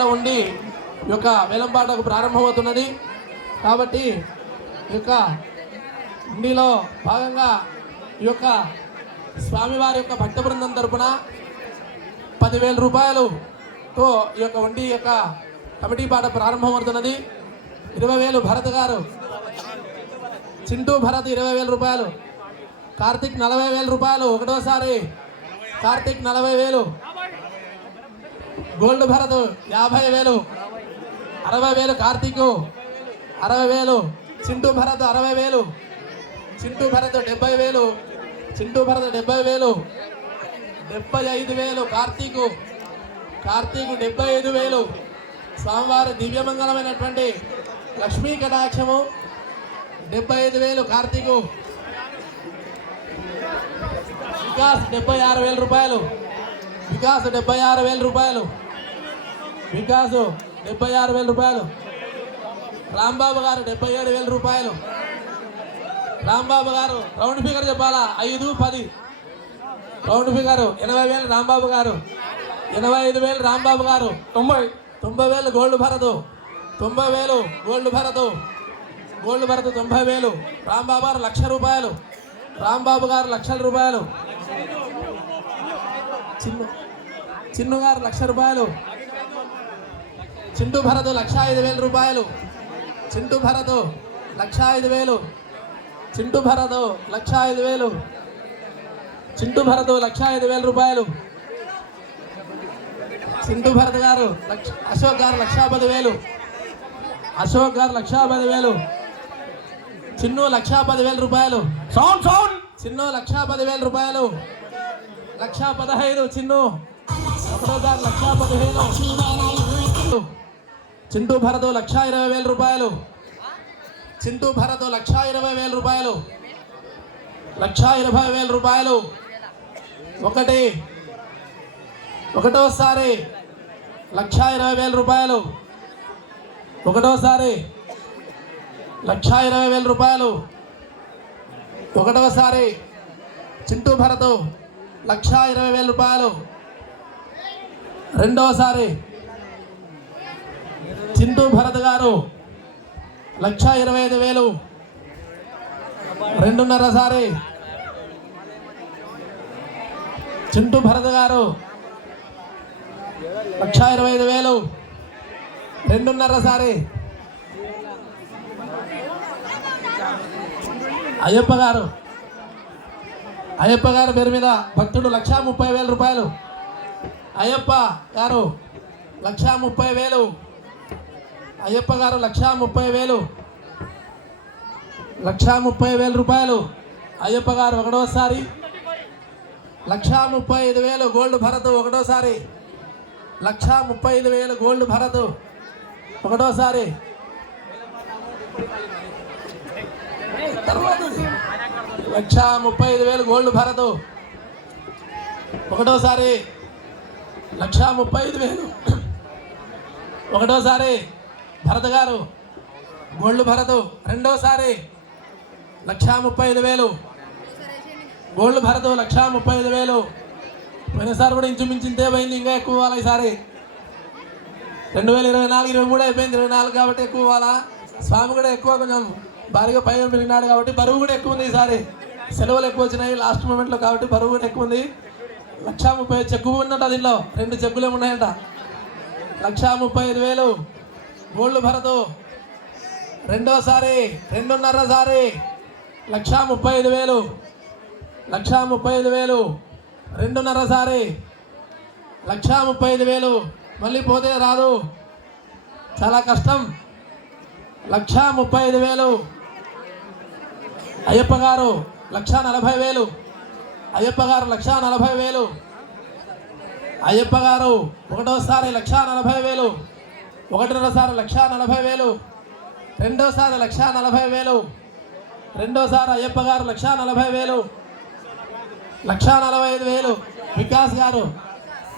లో ఉండి ఈ యొక్క వేలంపాటకు ప్రారంభమవుతున్నది. కాబట్టి ఈ యొక్క ఉండిలో భాగంగా ఈ యొక్క స్వామివారి యొక్క భక్త బృందం తరపున పదివేల రూపాయలుతో ఈ యొక్క వండి యొక్క కమిటీ పాట ప్రారంభమవుతున్నది. ఇరవై వేలు భరత్ గారు చింటూ భరత్ ఇరవై వేల రూపాయలు కార్తిక్ నలభై వేల రూపాయలు ఒకటోసారి కార్తిక్ నలభై వేలు గోల్డ్ భరత్ యాభై వేలు అరవై వేలు కార్తీక్ అరవై వేలు చింటూ భరత్ అరవై వేలు చింటూ భరత్ డెబ్బై వేలు చింటూ భరత్ డెబ్బై వేలు డెబ్బై ఐదు వేలు కార్తీకు కార్తీకు డెబ్బై ఐదు వేలు. స్వామివారి దివ్యమంగళమైనటువంటి లక్ష్మీ కటాక్షము డెబ్బై ఐదు వేలు కార్తీకు. వికాస్ డెబ్బై ఆరు వేల రూపాయలు వికాస్ డెబ్బై ఆరు వేల రూపాయలు. వికాస్ డెబ్బై ఆరు వేల రూపాయలు. రాంబాబు గారు డెబ్బై ఏడు వేల రూపాయలు. రాంబాబు గారు రౌండ్ ఫిగర్ చెప్పాలా? ఐదు పది. రౌండ్ ఫిగర్ ఎనభై వేలు రాంబాబు గారు. ఎనభై ఐదు వేలు రాంబాబు గారు. తొంభై. తొంభై వేలు గోల్డ్ భరత్. తొంభై వేలు గోల్డ్ భరత్. గోల్డ్ భరత్ తొంభై వేలు. రాంబాబు గారు లక్ష రూపాయలు. రాంబాబు గారు లక్షల రూపాయలు. చిన్ను. చిన్ను గారు లక్ష రూపాయలు. చింటూ భరత్ లక్ష ఐదు వేల రూపాయలు. చింటూ భరత్ లక్ష ఐదు వేలు. చింటూ భరత్ లక్ష ఐదు వేలు. చింటూ భరత్ లక్ష ఐదు వేల రూపాయలు. చింటూ భరత్ గారు లక్ష అశోక్ గారు లక్షా పది వేలు. అశోక్ గారు లక్షా పది వేలు. చిన్ను లక్షా పది వేల రూపాయలు. Sound sound! చిన్ను లక్షా పది వేల రూపాయలు. లక్షా పదహైదు చిన్ను. ఒకటో గారు లక్షా పదిహేను. చింటూ భరత్ లక్షా ఇరవై వేల రూపాయలు. చింటూ భరత్ లక్షా ఇరవై వేల రూపాయలు. లక్షా ఇరవై వేల రూపాయలు. ఒకటి ఒకటోసారి లక్షా ఇరవై వేల రూపాయలు. ఒకటోసారి లక్షా ఇరవై వేల రూపాయలు. ఒకటోసారి చింటూ భరత్ లక్షా ఇరవై వేల రూపాయలు. రెండవసారి చింటూ భరత్ గారు లక్ష ఇరవై ఐదు వేలు. రెండున్నర సారి. చింటూ భరత్ గారు లక్ష ఇరవై ఐదు వేలు. రెండున్నర సారి. అయ్యప్ప గారు. అయ్యప్ప గారు పేరు మీద భక్తుడు లక్షా ముప్పై వేల రూపాయలు. అయ్యప్ప గారు లక్షా ముప్పై వేలు. అయ్యప్ప గారు లక్షా ముప్పై వేలు. లక్షా ముప్పై వేల రూపాయలు. అయ్యప్ప గారు ఒకటోసారి. లక్షా ముప్పై ఐదు వేలు గోల్డ్ భరత్ ఒకటోసారి. లక్షా ముప్పై ఐదు వేలు గోల్డ్ భరత్ ఒకటోసారి. తర్వాత లక్షా ముప్పై ఐదు వేలు గోల్డ్ భరత్ ఒకటోసారి. లక్షా ముప్పై ఐదు వేలు. ఒకటోసారి. భరత్ గారు గోల్డ్ భరత్ రెండోసారి లక్షా ముప్పై ఐదు వేలు. గోల్డ్ భరత్ లక్షా ముప్పై ఐదు వేలు. పోయినసారి కూడా ఇంచుమించింతే పోయింది ఇంకా ఎక్కువ ఇవ్వాలి ఈసారి? రెండు వేల ఇరవై నాలుగు ఇరవై మూడు అయిపోయింది ఇరవై నాలుగు కాబట్టి ఎక్కువ ఇవ్వాలా? స్వామి కూడా ఎక్కువ కొంచెం భారీగా పైన పెరిగినాడు కాబట్టి బరువు కూడా ఎక్కువ ఉంది ఈసారి. సెలవులు ఎక్కువ వచ్చినాయి లాస్ట్ మూమెంట్లో కాబట్టి బరువు కూడా ఎక్కువ ఉంది. లక్షా ముప్పై చెక్కు ఉందంట దీనిలో రెండు చెక్కులు ఉన్నాయంట. లక్షా ముప్పై ఐదు వేలు. గోల్డ్ భరదు రెండోసారి రెండున్నర సారి. లక్షా ముప్పై ఐదు వేలు. లక్షా ముప్పై ఐదు వేలు. రెండున్నర సారి. లక్షా ముప్పై ఐదు వేలు. మళ్ళీ పోతే రాదు. చాలా కష్టం. లక్షా ముప్పై ఐదు వేలు. అయ్యప్ప గారు లక్షా నలభై వేలు. అయ్యప్ప గారు లక్షా నలభై వేలు. అయ్యప్ప గారు ఒకటోసారి లక్షా నలభై వేలు. ఒకటిన్నరసారి లక్ష నలభై వేలు రెండోసారి లక్ష నలభై వేలు రెండోసారి అయ్యప్ప గారు లక్ష నలభై వేలు లక్షా నలభై ఐదు వేలు. వికాస్ గారు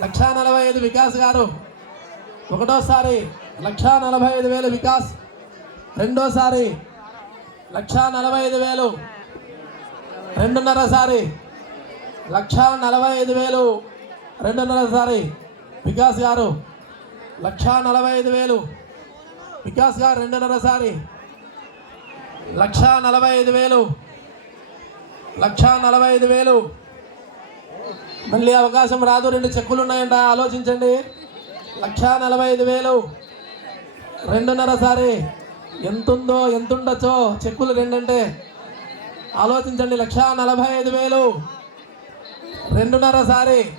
లక్షా నలభై ఐదు వికాస్ గారు. ఒకటోసారి లక్షా నలభై ఐదు వేలు వికాస్ రెండోసారి లక్షా నలభై ఐదు వేలు రెండున్నరసారి లక్ష నలభై ఐదు వేలు రెండున్నరసారి వికాస్ గారు. లక్షా నలభై ఐదు వేలు. వికాస్ గారు రెండున్నరసారి లక్షా నలభై ఐదు వేలు. లక్షా నలభై ఐదు వేలు. మళ్ళీ అవకాశం రాదు రెండు చెక్కులు ఉన్నాయంట ఆలోచించండి. లక్షా నలభై ఐదు వేలు. రెండున్నరసారి ఎంతుందో ఎంతుండొచ్చో చెక్కులు రెండంటే. ఆలోచించండి లక్షా నలభై ఐదు వేలు. రెండున్నర లక్షా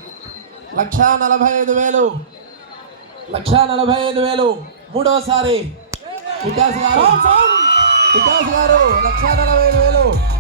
లక్ష నలభై ఐదు వేలు. లక్ష నలభై ఐదు వేలు. మూడోసారి. వికాస్ గారు. వికాస్ గారు లక్ష నలభై ఐదు వేలు.